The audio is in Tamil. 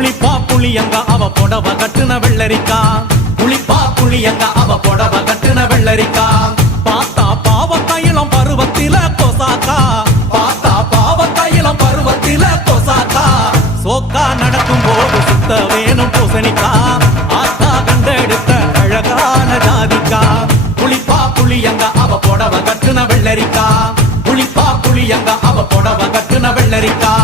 புளிப்பா புளியங்க அவ புடவ கட்டுன வெள்ளரிக்கா புளிப்பா புளியங்க அவ புடவ கட்டுன வெள்ளரிக்கா பார்த்தா பாவக்காயிலம் பருவத்தில கொசாக்கா பார்த்தா பாவக்காயிலம் பருவத்தில கொசாக்கா சோக்கா நடக்கும் போது சுத்த வேணும் பூசணிக்கா ஆத்தா கண்டெடுத்த அழகான ஜாதிக்கா புளிப்பா புளியங்க அவ புடவ கட்டுன வெள்ளரிக்கா புளிப்பா புளியங்க அவ புடவ கட்டுன வெள்ளரிக்கா